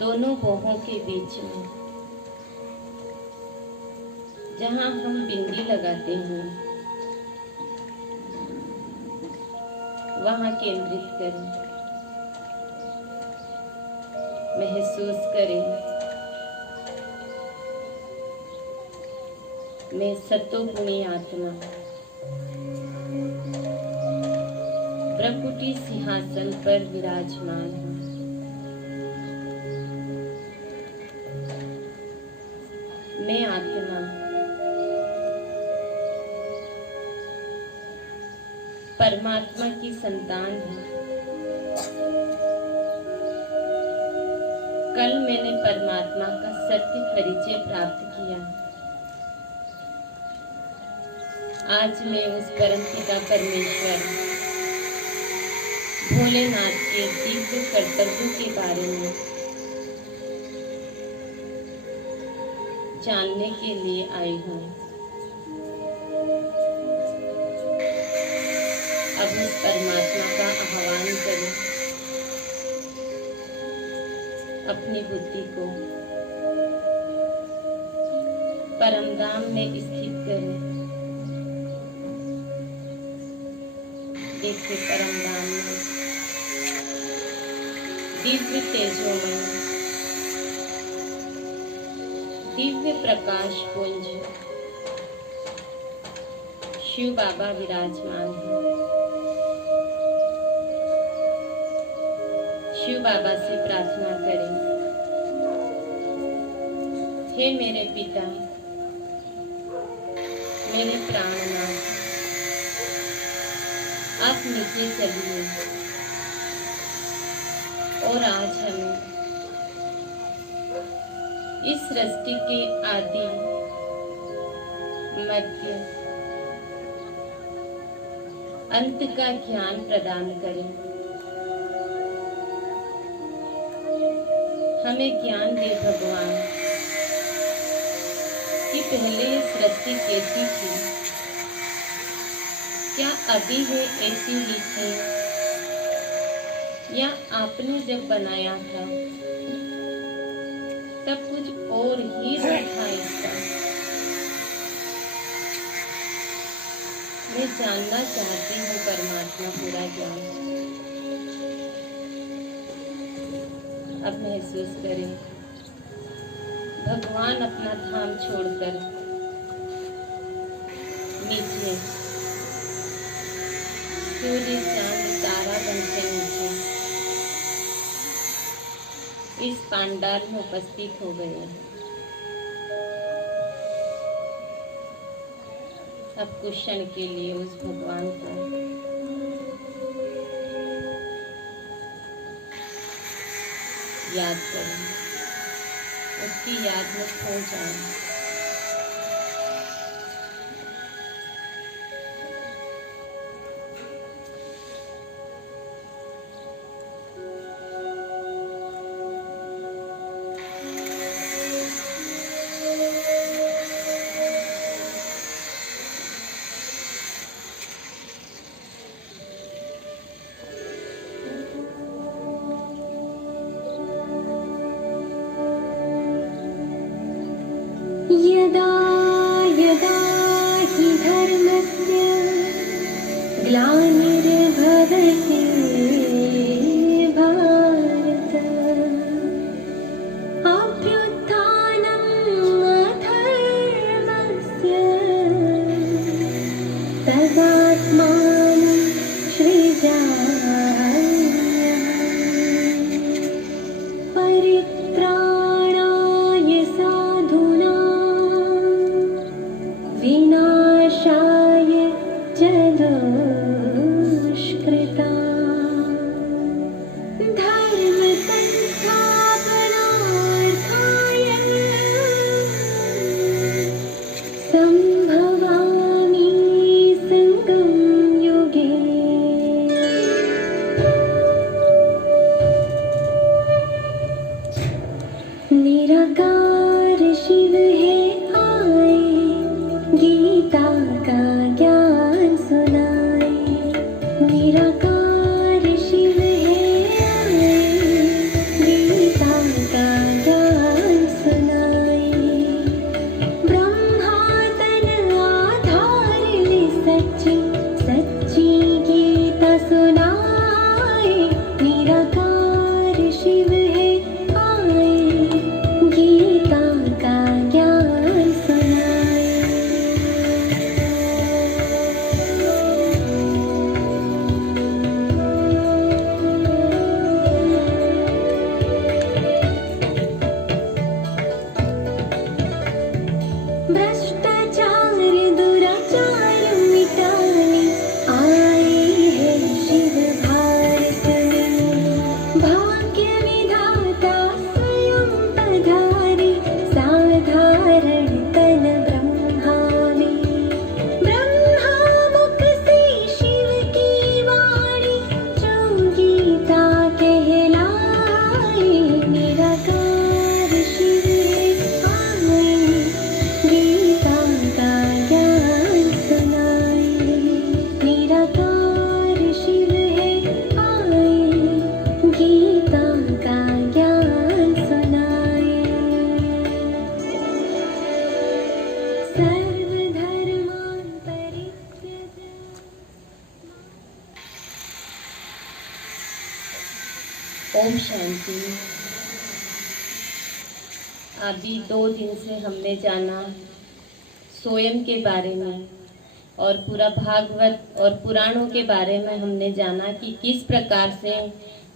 दोनों बाहों के बीच में जहाँ हम बिंदी लगाते हैं वहाँ केंद्रित करें। महसूस करें मैं सत्वगुणी आत्मा प्रकृति सिंहासन पर विराजमान हूँ। मैं आत्मा परमात्मा की संतान हूँ। कल मैंने परमात्मा का सत्य परिचय प्राप्त किया। आज मैं उस परम पिता परमेश्वर भोलेनाथ के दिव्य कर्तव्यों के बारे में जानने के लिए आई हूँ। अब उस परमात्मा का आह्वान करें, अपनी बुद्धि को परमधाम में स्थित करें। देखिए परमधाम में दिव्य तेजोमय दिव्य प्रकाश पुंज शिव बाबा विराजमान है। शिव बाबा से प्रार्थना करें, हे मेरे पिता, मेरे प्राणनाथ, आप नीचे चलिए और आज हमें इस सृष्टि के आदि मध्य अंत का ज्ञान प्रदान करें। हमें ज्ञान दे भगवान कि पहले ये सृष्टि कैसी थी, क्या अभी है ऐसी ही थी, या आपने जब बनाया था तब कुछ और ही था इसका। मैं जानना चाहती हूँ परमात्मा पूरा ज्ञान। अब महसूस करें भगवान अपना धाम छोड़कर नीचे सूर्य चांद तारा बन के नीचे इस पांडाल में उपस्थित हो गए हैं। अब कुछ क्षण के लिए उस भगवान का याद करें, उसकी याद में खो जाएं। यदा यदा हि धर्मस्य ग्लानिर्भवति भारत अभ्युत्थानम् अधर्मस्य तदात्मानं सृजाम्यहम् परित्राणाय साधूनां विनाशाय च दुष्कृताम् ओम शांति। अभी 2 दिन से हमने जाना स्वयं के बारे में और पूरा भागवत और पुराणों के बारे में हमने जाना कि किस प्रकार से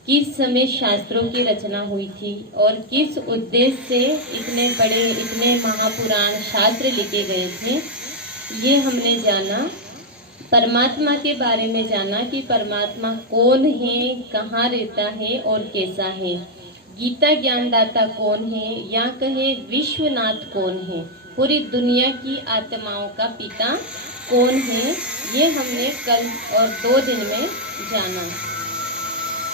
किस समय शास्त्रों की रचना हुई थी और किस उद्देश्य से इतने बड़े इतने महापुराण शास्त्र लिखे गए थे। ये हमने जाना। परमात्मा के बारे में जाना कि परमात्मा कौन है, कहाँ रहता है और कैसा है। गीता ज्ञानदाता कौन है या कहे विश्वनाथ कौन है, पूरी दुनिया की आत्माओं का पिता कौन है, ये हमने कल और 2 दिन में जाना।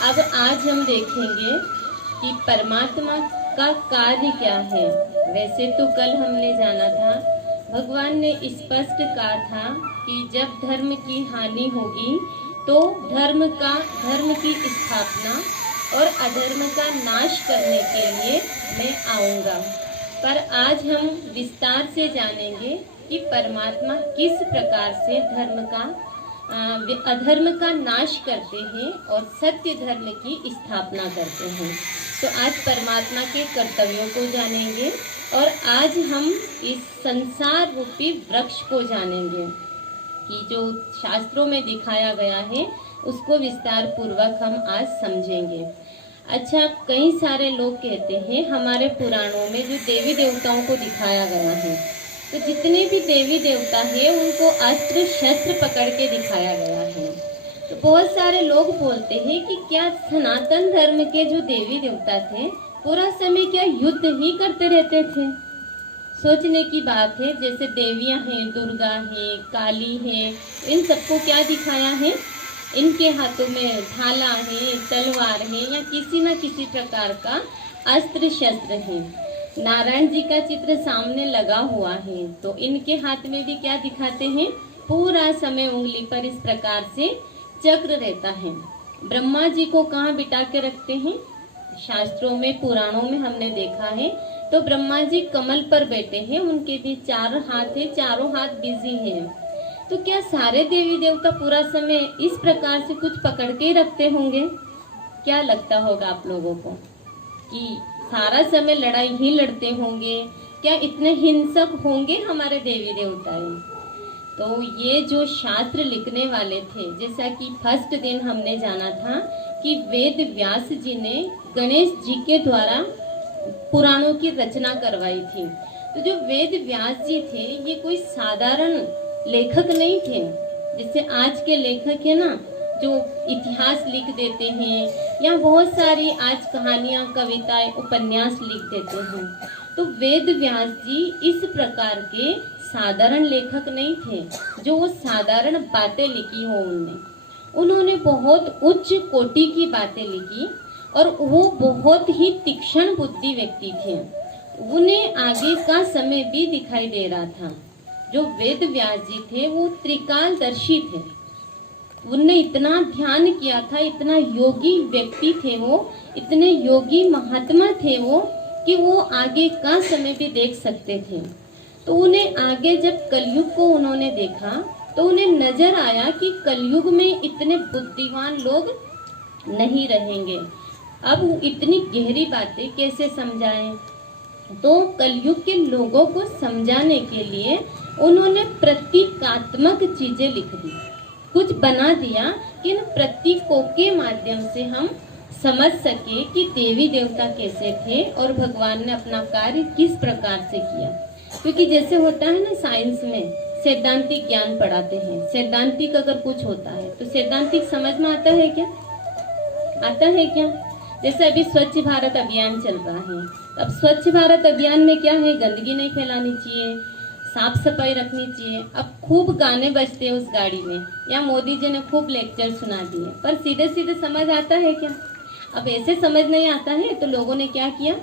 अब आज हम देखेंगे कि परमात्मा का कार्य क्या है। वैसे तो कल हमने जाना था, भगवान ने स्पष्ट कहा था कि जब धर्म की हानि होगी तो धर्म की स्थापना और अधर्म का नाश करने के लिए मैं आऊँगा। पर आज हम विस्तार से जानेंगे कि परमात्मा किस प्रकार से अधर्म का नाश करते हैं और सत्य धर्म की स्थापना करते हैं। तो आज परमात्मा के कर्तव्यों को जानेंगे और आज हम इस संसार रूपी वृक्ष को जानेंगे कि जो शास्त्रों में दिखाया गया है उसको विस्तार पूर्वक हम आज समझेंगे। अच्छा, कई सारे लोग कहते हैं हमारे पुराणों में जो देवी देवताओं को दिखाया गया है, तो जितने भी देवी देवता है उनको अस्त्र शस्त्र पकड़ के दिखाया गया है। तो बहुत सारे लोग बोलते हैं कि क्या सनातन धर्म के जो देवी देवता थे पूरा समय क्या युद्ध ही करते रहते थे। सोचने की बात है, जैसे देवियां हैं, दुर्गा है, काली है, इन सबको क्या दिखाया है, इनके हाथों में भाला है, तलवार है या किसी न किसी प्रकार का अस्त्र शस्त्र है। नारायण जी का चित्र सामने लगा हुआ है तो इनके हाथ में भी क्या दिखाते हैं, पूरा समय उंगली पर इस प्रकार से चक्र रहता है। ब्रह्मा जी को कहाँ बिठा के रखते हैं, शास्त्रों में पुराणों में हमने देखा है तो ब्रह्मा जी कमल पर बैठे हैं, उनके भी 4 हाथ है, चारों हाथ बिजी हैं। तो क्या सारे देवी देवता पूरा समय इस प्रकार से कुछ पकड़ के रखते होंगे? क्या लगता होगा आप लोगों को कि सारा समय लड़ाई ही लड़ते होंगे? क्या इतने हिंसक होंगे हमारे देवी देवता? तो ये जो शास्त्र लिखने वाले थे, जैसा कि फर्स्ट दिन हमने जाना था कि वेद व्यास जी ने गणेश जी के द्वारा पुराणों की रचना करवाई थी। तो जो वेद व्यास जी थे ये कोई साधारण लेखक नहीं थे, जैसे आज के लेखक है ना जो इतिहास लिख देते हैं या बहुत सारी आज कहानियां, कविताएं, उपन्यास लिख देते हैं। तो वेद व्यास जी इस प्रकार के साधारण लेखक नहीं थे जो वो साधारण बातें लिखी हो। उन्होंने बहुत उच्च कोटि की बातें लिखी और वो बहुत ही तीक्ष्ण बुद्धि व्यक्ति थे। उन्हें आगे का समय भी दिखाई दे रहा था। जो वेद व्यास जी थे वो त्रिकालदर्शी थे। उनने इतना ध्यान किया था, इतना योगी व्यक्ति थे वो, इतने योगी महात्मा थे वो कि वो आगे का समय भी देख सकते थे। तो उन्हें आगे जब कलयुग को उन्होंने देखा तो उन्हें नजर आया कि कलयुग में इतने बुद्धिमान लोग नहीं रहेंगे। अब इतनी गहरी बातें कैसे समझाएं? तो कलयुग के लोगों को समझाने के लिए उन्होंने प्रतीकात्मक चीजें लिख दी, कुछ बना दिया कि इन प्रतीकों के माध्यम से हम समझ सके कि देवी देवता कैसे थे और भगवान ने अपना कार्य किस प्रकार से किया। क्योंकि जैसे होता है ना, साइंस में सैद्धांतिक ज्ञान पढ़ाते हैं, सैद्धांतिक अगर कुछ होता है तो सैद्धांतिक समझ में आता है क्या? आता है क्या? जैसे अभी स्वच्छ भारत अभियान चल रहा है। अब स्वच्छ भारत अभियान में क्या है, गंदगी नहीं फैलानी चाहिए, साफ सफाई रखनी चाहिए। अब खूब गाने बजते हैं उस गाड़ी में, या मोदी जी ने खूब लेक्चर सुना दिए, पर सीधे सीधे समझ आता है क्या? अब ऐसे समझ नहीं आता है तो लोगों ने क्या किया,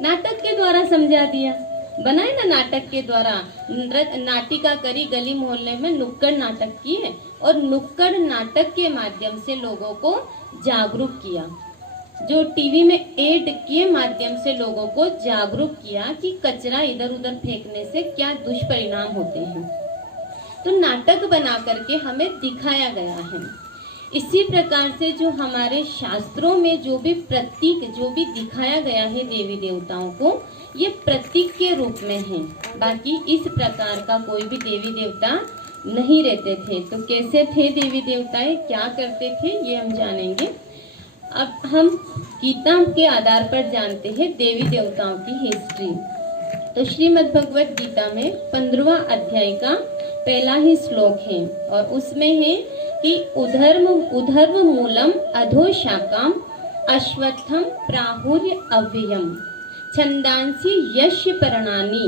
नाटक के द्वारा समझा दिया। बनाए ना नाटक के द्वारा, नाटिका करी, गली मोहल्ले में नुक्कड़ नाटक किए और नुक्कड़ नाटक के माध्यम से लोगों को जागरूक किया। जो टीवी में एड के माध्यम से लोगों को जागरूक किया कि कचरा इधर उधर फेंकने से क्या दुष्परिणाम होते हैं। तो नाटक बना करके हमें दिखाया गया है। इसी प्रकार से जो हमारे शास्त्रों में जो भी प्रतीक जो भी दिखाया गया है देवी देवताओं को, ये प्रतीक के रूप में है। बाकी इस प्रकार का कोई भी देवी देवता नहीं रहते थे। तो कैसे थे देवी देवताएं, क्या करते थे, ये हम जानेंगे। अब हम गीता के आधार पर जानते हैं देवी देवताओं की हिस्ट्री। तो श्रीमद् भगवत गीता में 15वां अध्याय का पहला ही श्लोक है और उसमें है कि उधर्व मूलम अधोशाकम अश्वत्थम प्राहुर्य अव्ययम छंदांसी यस्य पर्णानि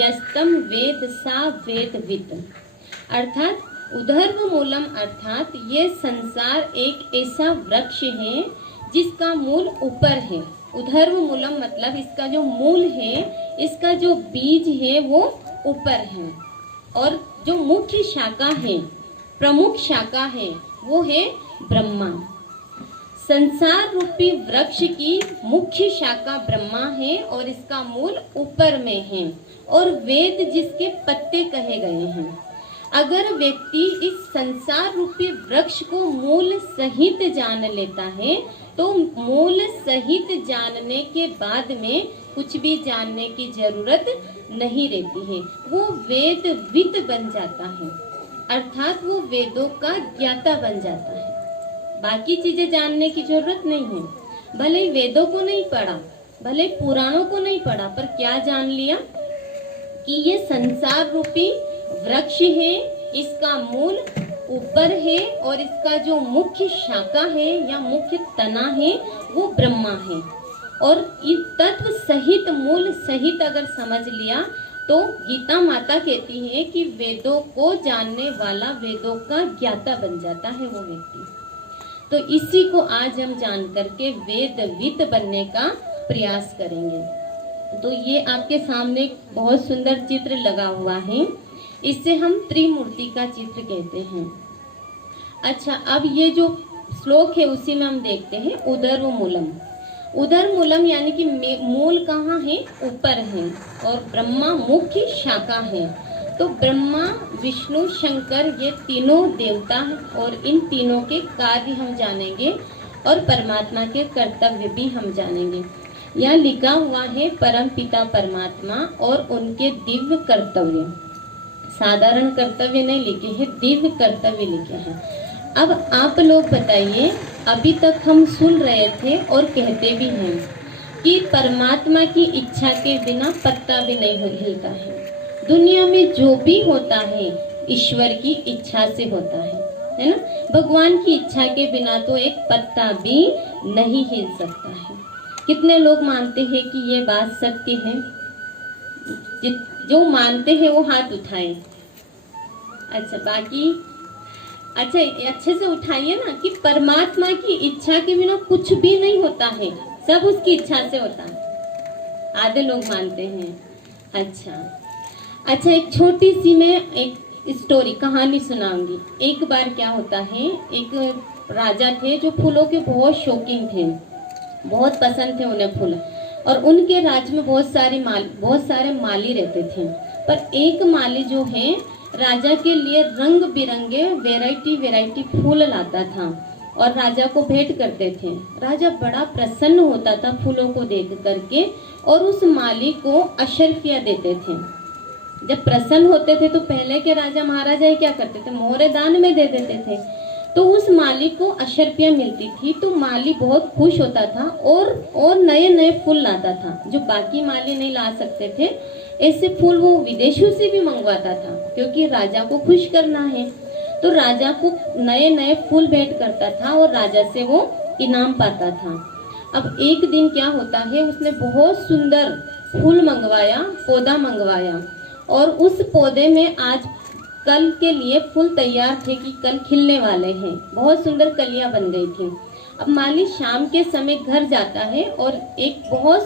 यस्तम वेद सा वेदवित्। अर्थात उधर्व मूलम अर्थात ये संसार एक ऐसा वृक्ष है जिसका मूल ऊपर है। उधर्व मूलम मतलब इसका जो मूल है, इसका जो बीज है वो ऊपर है और जो मुख्य शाखा है, प्रमुख शाखा है, वो है ब्रह्मा। संसार रूपी वृक्ष की मुख्य शाखा ब्रह्मा है और इसका मूल ऊपर में है और वेद जिसके पत्ते कहे गए हैं। अगर व्यक्ति इस संसार रूपी वृक्ष को मूल सहित जान लेता है तो मूल सहित जानने के बाद में कुछ भी जानने की जरूरत नहीं रहती है। वो वेदविद बन जाता है, अर्थात वो वेदों का ज्ञाता बन जाता है। बाकी चीजें जानने की जरूरत नहीं है। भले वेदों को नहीं पढ़ा, भले पुराणों को नहीं पढ़ा, पर क्या जान लिया कि ये संसार रूपी वृक्ष है, इसका मूल ऊपर है और इसका जो मुख्य शाखा है या मुख्य तना है वो ब्रह्मा है। और इस तत्व सहित मूल सहित अगर समझ लिया तो गीता माता कहती है कि वेदों को जानने वाला वेदों का ज्ञाता बन जाता है वो व्यक्ति। तो इसी को आज हम जान करके वेदविद बनने का प्रयास करेंगे। तो ये आपके सामने बहुत सुंदर चित्र लगा हुआ है, इससे हम त्रिमूर्ति का चित्र कहते हैं। अच्छा, अब ये जो श्लोक है उसी में हम देखते हैं उदर मूलम। उदर मूलम यानी कि मूल कहाँ है, ऊपर है और ब्रह्मा मुख्य शाखा है। तो ब्रह्मा विष्णु शंकर ये तीनों देवता हैं और इन तीनों के कार्य हम जानेंगे और परमात्मा के कर्तव्य भी हम जानेंगे। यहाँ लिखा हुआ है परम पिता परमात्मा और उनके दिव्य कर्तव्य। साधारण कर्तव्य नहीं लिखे हैं, दिव्य कर्तव्य लिखे हैं। अब आप लोग बताइए, अभी तक हम सुन रहे थे और कहते भी हैं कि परमात्मा की इच्छा के बिना पत्ता भी नहीं हिलता है। दुनिया में जो भी होता है ईश्वर की इच्छा से होता है ना। भगवान की इच्छा के बिना तो एक पत्ता भी नहीं हिल सकता है। कितने लोग मानते हैं कि ये बात सत्य है? जो मानते हैं वो हाथ उठाए। अच्छा, बाकी अच्छा अच्छे से उठाइए ना कि परमात्मा की इच्छा के बिना कुछ भी नहीं होता है, सब उसकी इच्छा से होता है। आधे लोग मानते हैं। अच्छा, एक छोटी सी मैं एक स्टोरी कहानी सुनाऊंगी। एक बार क्या होता है, एक राजा थे जो फूलों के बहुत शौकीन थे, बहुत पसंद थे उन्हें फूल, और उनके राज्य में बहुत सारे माली रहते थे। पर एक माली जो है राजा के लिए रंग बिरंगे वैरायटी फूल लाता था और राजा को भेंट करते थे। राजा बड़ा प्रसन्न होता था फूलों को देख करके और उस माली को अशर्फिया देते थे। जब प्रसन्न होते थे तो पहले के राजा महाराजा क्या करते थे, मोहरे दान में दे देते थे। तो उस माली को अशर्फिया मिलती थी तो माली बहुत खुश होता था और नए नए फूल लाता था जो बाकी माली नहीं ला सकते थे। ऐसे फूल वो विदेशों से भी मंगवाता था क्योंकि राजा को खुश करना है। तो राजा को नए नए फूल भेंट करता था और राजा से वो इनाम पाता था। अब एक दिन क्या होता है, उसने बहुत सुंदर फूल मंगवाया, पौधा मंगवाया और उस पौधे में आज कल के लिए फूल तैयार थे कि कल खिलने वाले हैं। बहुत सुंदर कलियां बन गई थी। अब माली शाम के समय घर जाता है और एक बहुत